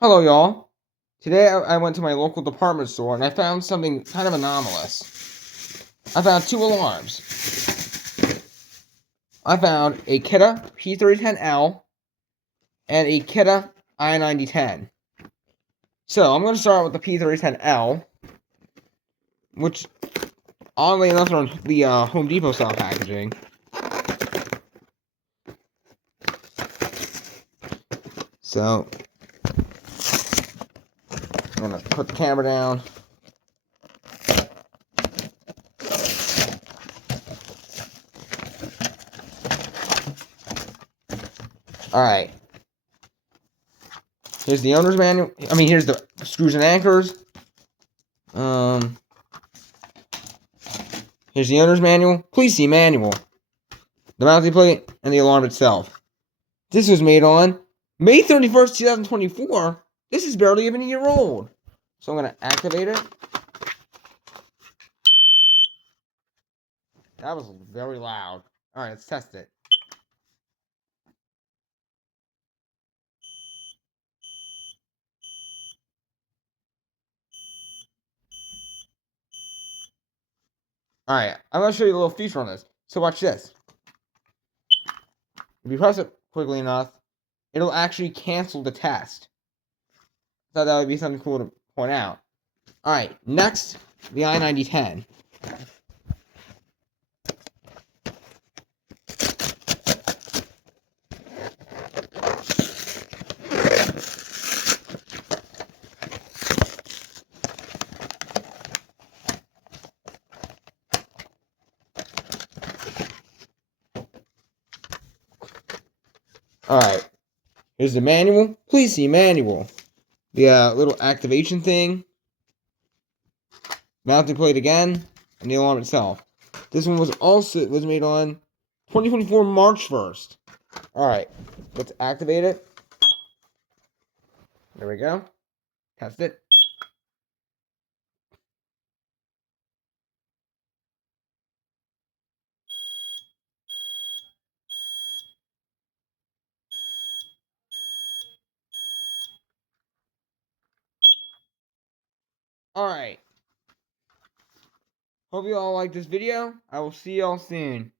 Hello, y'all. Today I went to my local department store and I found something kind of anomalous. I found two alarms. I found a Kidde P3010L and a Kidde i9010. So I'm going to start with the P3010L, which oddly enough are on the Home Depot style packaging. So I'm going to put the camera down. Alright. Here's the owner's manual. Here's the screws and anchors. Here's the owner's manual. Please see manual. The mounting plate and the alarm itself. This was made on May 31st, 2024. This is barely even a year old. So I'm going to activate it. That was very loud. Alright, let's test it. Alright, I'm going to show you a little feature on this. So watch this. If you press it quickly enough, it'll actually cancel the test. Thought that would be something cool to point out. Alright, next, the i9010. Alright, here's the manual. Please see manual. The little activation thing. Mounting plate again, and the alarm itself. This one was made on 2024 March 1st. Alright, let's activate it. There we go. Test it. Alright. Hope you all like this video. I will see y'all soon.